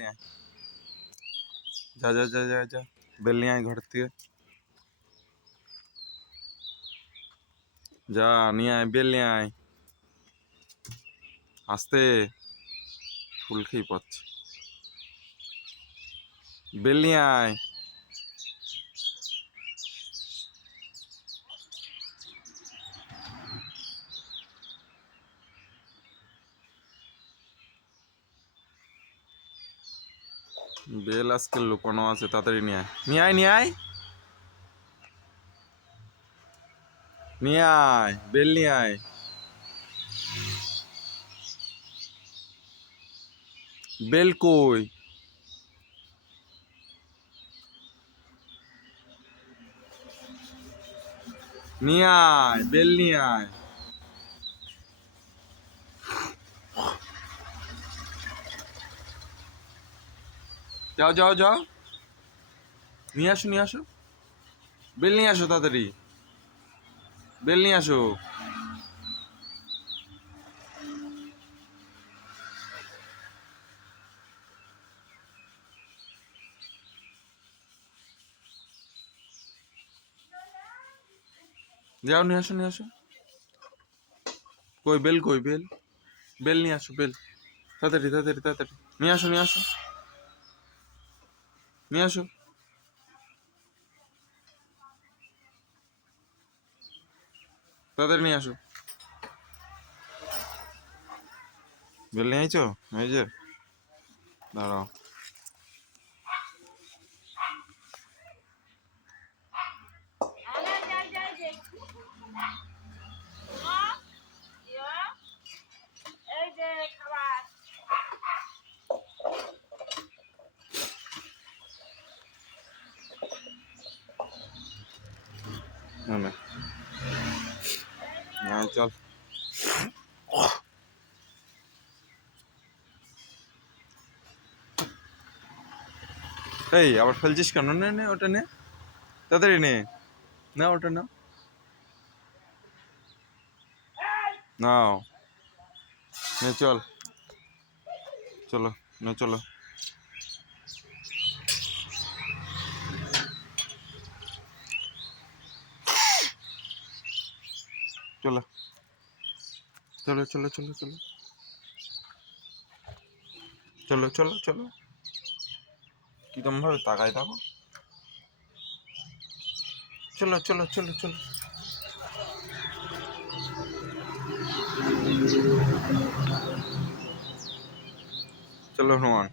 निकले हैं जा जा जा जा जा। बिल्लियाँ ही घटती है। जा, नहीं आए बिल्लियाँ आए। আসতে ফুল খেয়ে बिल्लियाँ आए। বেল আজকে লুকানো আছে, তাড়াতাড়ি নিয়ে আয়। নিয়ে আয় নিয়ে আয়। নিয়ে আয়, বেল নিয়ে আয়। বেল কই? নিয়ে আয়, বেল নিয়ে আয়। যাও যাও যাও। নিয়ে আসো নিয়ে আসো। বেল নিয়ে আসো তাড়াতাড়ি। বেল নিয়ে আসো। যাও, নিয়ে আসো নিয়ে আসো। কই, বেল কই, বেল? বেল নিয়ে আসো, বেল। তাড়াতাড়ি তাড়াতাড়ি তাড়াতাড়ি। নিয়ে আসো নিয়ে আসো। নিয়ে আসো। তাদের নিয়ে আসো। বেল নিয়েছো আইছো? দাঁড়াও। না চল। এই আবার ফেলছিস কেন? নে নে ওটা নে। তাড়াতাড়ি নে। না ওটা না। নাও। নে চল। চলো নে চলো। চলো। চলো চলো চলো চলো। চলো চলো চলো। কিরম ভাবে তাকায় থাকো চলো চলো চলো চলো। চলো, হনুমান।